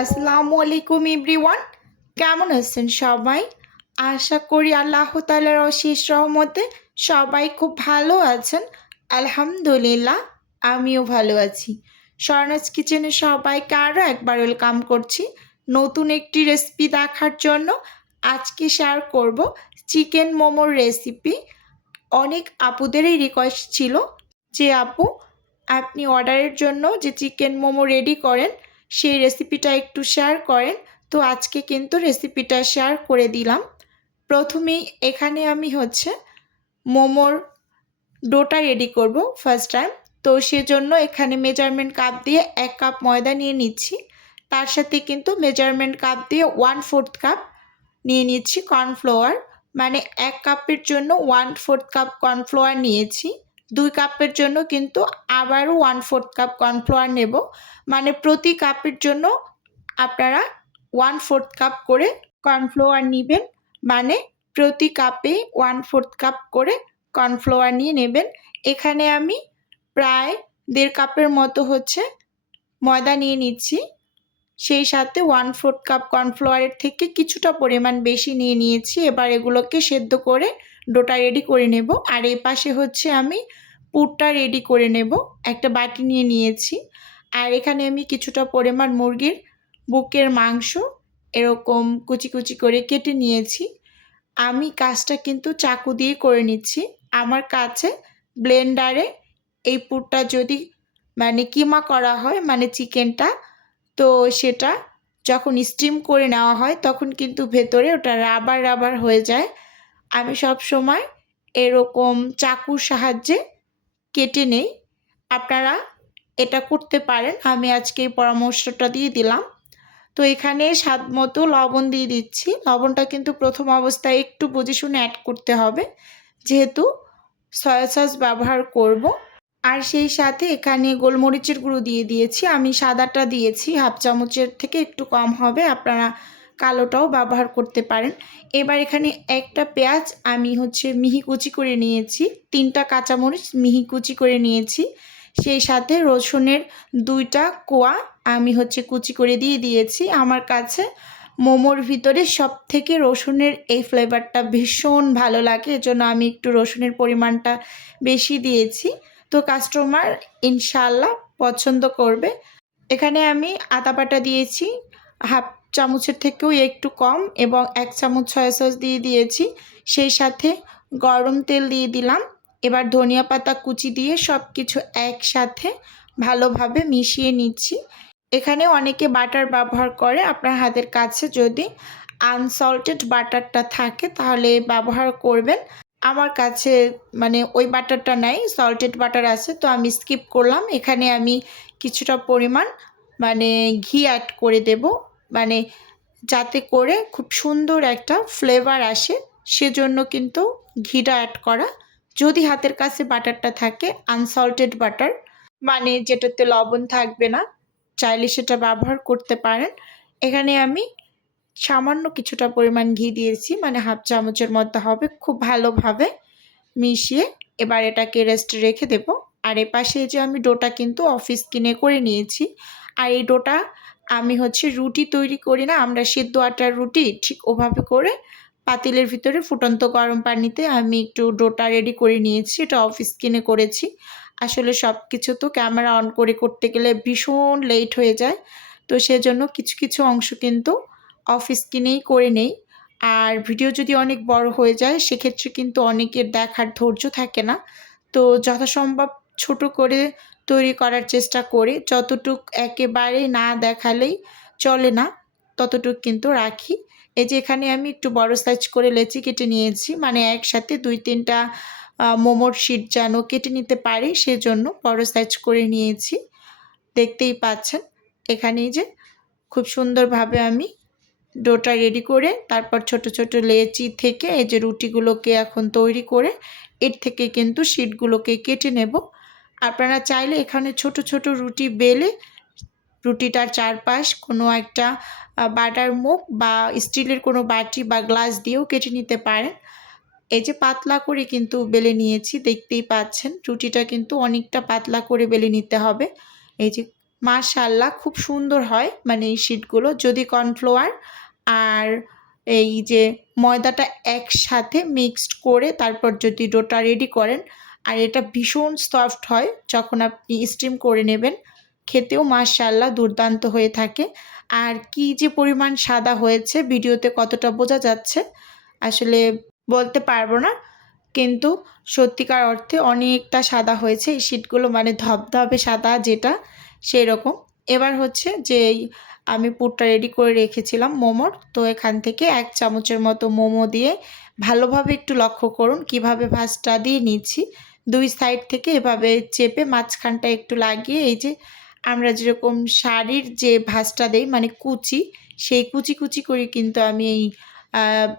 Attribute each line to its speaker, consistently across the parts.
Speaker 1: আসসালামু আলাইকুম এভরিওয়ান। কেমন আছেন সবাই? আশা করি আল্লাহ তালার অশেষ রহমতে সবাই খুব ভালো আছেন। আলহামদুলিল্লাহ, আমিও ভালো আছি। স্বর্ণাজ কিচেনে সবাইকে আরও একবার ওয়েলকাম করছি নতুন একটি রেসিপি দেখার জন্য। আজকে শেয়ার করব চিকেন মোমোর রেসিপি। অনেক আপুদেরই রিকোয়েস্ট ছিল যে, আপু, আপনি অর্ডারের জন্য যে চিকেন মোমো রেডি করেন সেই রেসিপিটা একটু শেয়ার করেন। তো আজকে কিন্তু রেসিপিটা শেয়ার করে দিলাম। প্রথমেই এখানে আমি হচ্ছে মোমোর ডোটা রেডি করব ফার্স্ট টাইম তো সেজন্য এখানে মেজারমেন্ট কাপ দিয়ে এক কাপ ময়দা নিয়ে নিচ্ছি। তার সাথে কিন্তু মেজারমেন্ট কাপ দিয়ে ওয়ান ফোর্থ কাপ নিয়ে নিচ্ছি কর্নফ্লাওয়ার মানে এক কাপের জন্য ওয়ান ফোর্থ কাপ কর্নফ্লাওয়ার নিয়েছি। দুই কাপের জন্য কিন্তু আবারও ওয়ান ফোর্থ কাপ কর্নফ্লাওয়ার নেব। মানে প্রতি কাপের জন্য আপনারা ওয়ান ফোর্থ কাপ করে কর্নফ্লাওয়ার নেবেন। মানে প্রতি কাপে ওয়ান ফোর্থ কাপ করে কর্নফ্লাওয়ার নিয়ে নেবেন। এখানে আমি প্রায় দেড় কাপের মতো হচ্ছে ময়দা নিয়ে নিচ্ছি। সেই সাথে ওয়ান ফোর্থ কাপ কর্নফ্লাওয়ারের থেকে কিছুটা পরিমাণ বেশি নিয়ে নিয়েছি। এবার এগুলোকে সেদ্ধ করে ডোটা রেডি করে নেব। আর এই পাশে হচ্ছে আমি পুরটা রেডি করে নেব। একটা বাটি নিয়ে নিয়েছি। আর এখানে আমি কিছুটা পরিমাণ মুরগির বুকের মাংস এরকম কুচি কুচি করে কেটে নিয়েছি। আমি কাজটা কিন্তু চাকু দিয়ে করে নিচ্ছি। আমার কাছে ব্লেন্ডারে এই পুরটা যদি মানে কিমা করা হয় মানে চিকেনটা, তো সেটা যখন স্টিম করে নেওয়া হয়, তখন কিন্তু ভেতরে ওটা রাবার রাবার হয়ে যায়। আমি সব সময় এরকম চাকুর সাহায্যে কেটে নেই। আপনারা এটা করতে পারেন। আমি আজকে এই পরামর্শটা দিয়ে দিলাম। তো এখানে স্বাদ মতো লবণ দিয়ে দিচ্ছি। লবণটা কিন্তু প্রথম অবস্থায় একটু বুঝে শুনে অ্যাড করতে হবে। যেহেতু সয়া সস ব্যবহার করব। আর সেই সাথে এখানে গোলমরিচের গুঁড়ো দিয়ে দিয়েছি। আমি সাদাটা দিয়েছি। হাফ চামচের থেকে একটু কম হবে। আপনারা কালোটাও ব্যবহার করতে পারেন। এবার এখানে একটা পেঁয়াজ আমি হচ্ছে মিহি কুচি করে নিয়েছি, তিনটা কাঁচামরিচ মিহি কুচি করে নিয়েছি। সেই সাথে রসুনের দুইটা কোয়া আমি হচ্ছে কুচি করে দিয়ে দিয়েছি। আমার কাছে মোমোর ভিতরে সব থেকে রসুনের এই ফ্লেভারটা ভীষণ ভালো লাগে, এজন্য আমি একটু রসুনের পরিমাণটা বেশি দিয়েছি। তো কাস্টমার ইনশাল্লাহ পছন্দ করবে। এখানে আমি আদা বাটা দিয়েছি, হাফ চামচের থেকেও একটু কম এবং এক চামচ সয়া সস দিয়ে দিয়েছি। সেই সাথে গরম তেল দিয়ে দিলাম। এবার ধনিয়া পাতা কুচি দিয়ে সব কিছু একসাথে ভালোভাবে মিশিয়ে নিচ্ছি। এখানে অনেকে বাটার ব্যবহার করে, আপনার হাতের কাছে যদি আনসল্টেড বাটারটা থাকে তাহলে ব্যবহার করবেন। আমার কাছে মানে ওই বাটারটা নাই সল্টেড বাটার আছে, তো আমি স্কিপ করলাম। এখানে আমি কিছুটা পরিমাণ মানে ঘি অ্যাড করে দেব। মানে যাতে করে খুব সুন্দর একটা ফ্লেভার আসে, সেজন্য কিন্তু ঘিটা অ্যাড করা। যদি হাতের কাছে বাটারটা থাকে আনসল্টেড বাটার মানে যেটাতে লবণ থাকবে না, চাইলে সেটা ব্যবহার করতে পারেন। এখানে আমি সামান্য কিছুটা পরিমাণ ঘি দিয়েছি মানে হাফ চামচের মধ্যে হবে, খুব ভালোভাবে মিশিয়ে এবার এটাকে রেস্টে রেখে দেব। আর এ পাশে যে আমি ডোটা কিন্তু অফিস কিনে করে নিয়েছি, আর এই ডোটা আমি হচ্ছে রুটি তৈরি করি না, আমরা সিদ্ধ আটার রুটি ঠিক ওভাবে করে পাতিলের ভিতরে ফুটন্ত গরম পানিতে আমি একটু ডোটা রেডি করে নিয়েছি, এটা অফ কিনে করেছি। আসলে সব কিছু তো ক্যামেরা অন করে করতে গেলে ভীষণ লেট হয়ে যায়, তো সেজন্য কিছু কিছু অংশ কিন্তু অফ কিনেই করে নেই। আর ভিডিও যদি অনেক বড় হয়ে যায়, সেক্ষেত্রে কিন্তু অনেকের দেখার ধৈর্য থাকে না, তো যথাসম্ভব ছোট করে তৈরি করার চেষ্টা করি। যতটুক একেবারে না দেখালেই চলে না, ততটুক কিন্তু রাখি। এই যে এখানে আমি একটু বড় সাইজ করে লেচি কেটে নিয়েছি মানে একসাথে দুই তিনটা মোমোর শিট যেন কেটে নিতে পারি, সেজন্য বড় সাইজ করে নিয়েছি। দেখতেই পাচ্ছেন এখানেই যে খুব সুন্দরভাবে আমি ডোটা রেডি করে, তারপর ছোট ছোট লেচি থেকে এই যে রুটিগুলোকে এখন তৈরি করে, এর থেকে কিন্তু শিটগুলোকে কেটে নেব। আপনারা চাইলে এখানে ছোট ছোট রুটি বেলে রুটিটার চারপাশ কোনো একটা বাটার মুখ বা স্টিলের কোনো বাটি বা গ্লাস দিয়েও কেটে নিতে পারেন। এই যে পাতলা করে কিন্তু বেলে নিয়েছি, দেখতেই পাচ্ছেন রুটিটা কিন্তু অনেকটা পাতলা করে বেলে নিতে হবে। এই যে মাশাল্লাহ খুব সুন্দর হয় মানে এই শিটগুলো। যদি কর্নফ্লাওয়ার আর এই যে ময়দাটা একসাথে মিক্সড করে তারপর যদি ডোটা রেডি করেন আর এটা ভীষণ সফট হয় যখন আপনি স্টিম করে নেবেন। খেতেও মাশাল্লাহ দুর্দান্ত হয়ে থাকে। আর কি যে পরিমাণ সাদা হয়েছে ভিডিওতে কতটা বোঝা যাচ্ছে আসলে বলতে পারব না। কিন্তু সত্যিকার অর্থে অনেকটা সাদা হয়েছে। এই শিটগুলো মানে ধবধবে সাদা যেটা সেই রকম এবার হচ্ছে যে আমি পুরটা রেডি করে রেখেছিলাম মোমোর। তো এখান থেকে এক চামচের মতো মোমো দিয়ে ভালোভাবে একটু লক্ষ্য করুন কীভাবে ভাজটা দিয়ে নিচ্ছি। দুই সাইড থেকে এভাবে চেপে মাঝখানটা একটু লাগিয়ে এই যে আমরা যেরকম শাড়ির যে ভাজটা দেই মানে কুচি, সেই কুচি কুচি করে কিন্তু আমি এই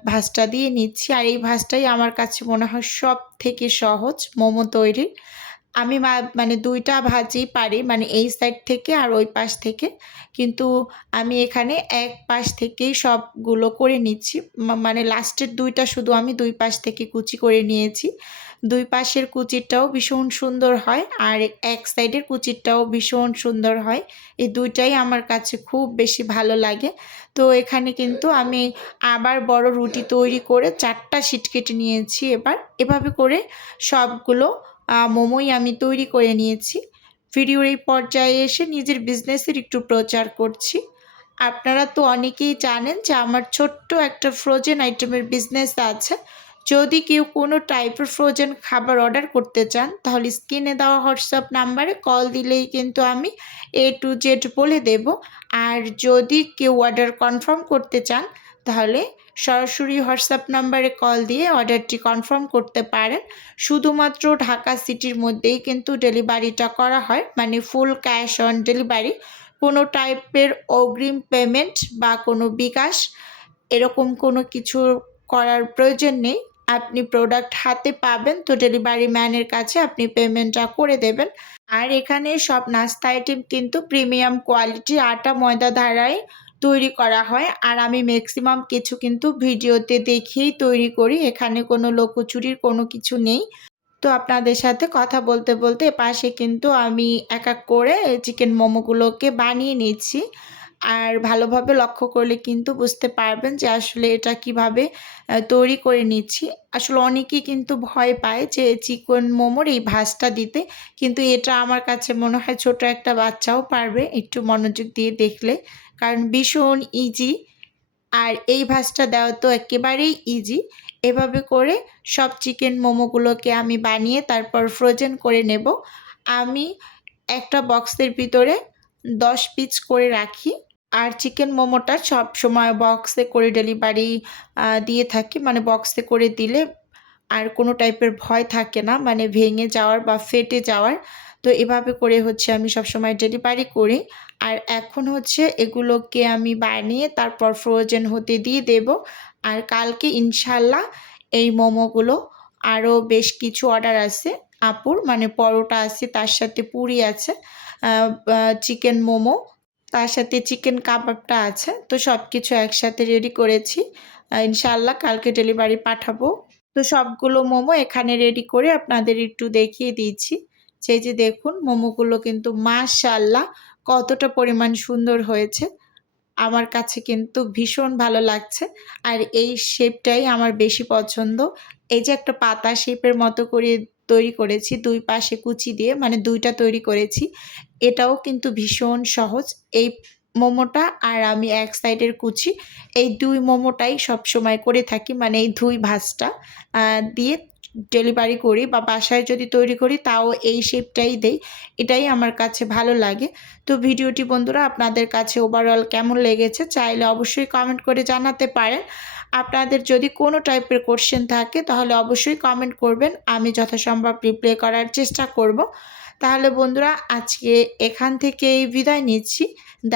Speaker 1: ভাজটা দিয়ে নিচ্ছি। আর এই ভাজটাই আমার কাছে মনে হয় সব থেকে সহজ মোমো তৈরির। আমি মানে দুইটা ভাজি পারি মানে এই সাইড থেকে আর ওই পাশ থেকে। কিন্তু আমি এখানে এক পাশ থেকেই সবগুলো করে নিচ্ছি। মানে লাস্টের দুইটা শুধু আমি দুই পাশ থেকে কুচি করে নিয়েছি। দুই পাশের কুচিরটাও ভীষণ সুন্দর হয় আর এক সাইডের কুচিরটাও ভীষণ সুন্দর হয়। এই দুইটাই আমার কাছে খুব বেশি ভালো লাগে। তো এখানে কিন্তু আমি আবার বড় রুটি তৈরি করে চারটা সিট কেটে নিয়েছি এবার। এভাবে করে সবগুলো মোমোই আমি তৈরি করে নিয়েছি। ভিডিওর এই পর্যায়ে এসে নিজের বিজনেসের একটু প্রচার করছি। আপনারা তো অনেকেই জানেন যে আমার ছোট্ট একটা ফ্রোজেন আইটেমের বিজনেস আছে। যদি কেউ কোনো টাইপের ফ্রোজেন খাবার অর্ডার করতে চান, তাহলে স্ক্রিনে দেওয়া হোয়াটসঅ্যাপ নাম্বারে কল দিলেই কিন্তু আমি এ টু জেড বলে দেব। আর যদি কেউ অর্ডার কনফার্ম করতে চান, তাহলে সরাসরি হোয়াটসঅ্যাপ নাম্বারে কল দিয়ে অর্ডারটি কনফার্ম করতে পারেন। শুধুমাত্র ঢাকা সিটির মধ্যেই কিন্তু ডেলিভারিটা করা হয় মানে ফুল ক্যাশ অন ডেলিভারি কোনো টাইপের অগ্রিম পেমেন্ট বা কোনো বিকাশ, এরকম কোনো কিছু করার প্রয়োজন নেই। আপনি প্রোডাক্ট হাতে পাবেন, তো ডেলিভারি ম্যানের কাছে আপনি পেমেন্টটা করে দেবেন। আর এখানে সব নাস্তা আইটেম কিন্তু প্রিমিয়াম কোয়ালিটি আটা ময়দা ধারায় তৈরি করা হয়। আর আমি ম্যাক্সিমাম কিছু কিন্তু ভিডিওতে দেখিয়েই তৈরি করি, এখানে কোনো লোকচুরির কোনো কিছু নেই। তো আপনাদের সাথে কথা বলতে বলতে পাশে কিন্তু আমি এক এক করে চিকেন মোমোগুলোকে বানিয়ে নিচ্ছি। আর ভালোভাবে লক্ষ্য করলে কিন্তু বুঝতে পারবেন যে আসলে এটা কীভাবে তৈরি করে নিচ্ছি। আসলে অনেকেই কিন্তু ভয় পায় যে চিকেন মোমোর এই ভাজটা দিতে। কিন্তু এটা আমার কাছে মনে হয় ছোট একটা বাচ্চাও পারবে একটু মনোযোগ দিয়ে দেখলে। কারণ ভীষণ ইজি আর এই ভাজটা দেওয়া তো একেবারেই ইজি এভাবে করে সব চিকেন মোমোগুলোকে আমি বানিয়ে তারপর ফ্রোজেন করে নেব। আমি একটা বক্সের ভিতরে দশ পিস করে রাখি। আর চিকেন মোমোটা সব সময় বক্সে করে ডেলিভারি দিয়ে থাকি। মানে বক্সে করে দিলে আর কোনো টাইপের ভয় থাকে না। মানে ভেঙে যাওয়ার বা ফেটে যাওয়ার। তো এভাবে করে হচ্ছে আমি সবসময় ডেলিভারি করি। আর এখন হচ্ছে এগুলোকে আমি বানিয়ে তারপর ফ্রোজেন হতে দিয়ে দেব। আর কালকে ইনশাল্লাহ এই মোমোগুলো আরও বেশ কিছু অর্ডার আছে আপুর। মানে পরোটা আছে, তার সাথে পুরি আছে। চিকেন মোমো তার সাথে চিকেন কাবাবটা আছে, তো সব কিছু একসাথে রেডি করেছি। ইনশাল্লাহ কালকে ডেলিভারি পাঠাবো। তো সবগুলো মোমো এখানে রেডি করে আপনাদের একটু দেখিয়ে দিয়েছি সেই যে দেখুন, মোমোগুলো কিন্তু মাশাল্লাহ কতটা পরিমাণ সুন্দর হয়েছে। আমার কাছে কিন্তু ভীষণ ভালো লাগছে। আর এই শেপটাই আমার বেশি পছন্দ। এই যে একটা পাতা শেপের মতো করে তৈরি করেছি, দুই পাশে কুচি দিয়ে মানে দুইটা তৈরি করেছি। এটাও কিন্তু ভীষণ সহজ। এই মোমোটা আর আমি এক সাইডের কুচি, এই দুই মোমোটাই সব সময় করে থাকি মানে এই দুই ভাজটা দিয়ে ডেলিভারি করি বা বাসায় যদি তৈরি করি, তাও এই শেপটাই দেই। এটাই আমার কাছে ভালো লাগে। তো ভিডিওটি বন্ধুরা, আপনাদের কাছে ওভারঅল কেমন লেগেছে, চাইলে অবশ্যই কমেন্ট করে জানাতে পারেন। আপনাদের যদি কোনো টাইপের কোশ্চেন থাকে, তাহলে অবশ্যই কমেন্ট করবেন। আমি যথাসম্ভব রিপ্লাই করার চেষ্টা করব। তাহলে বন্ধুরা, আজকে এখান থেকেই বিদায় নিচ্ছি।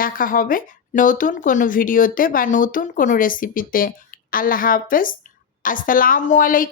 Speaker 1: দেখা হবে নতুন কোনো ভিডিওতে বা নতুন কোনো রেসিপিতে আল্লাহ হাফেজ। আসসালামু আলাইকুম।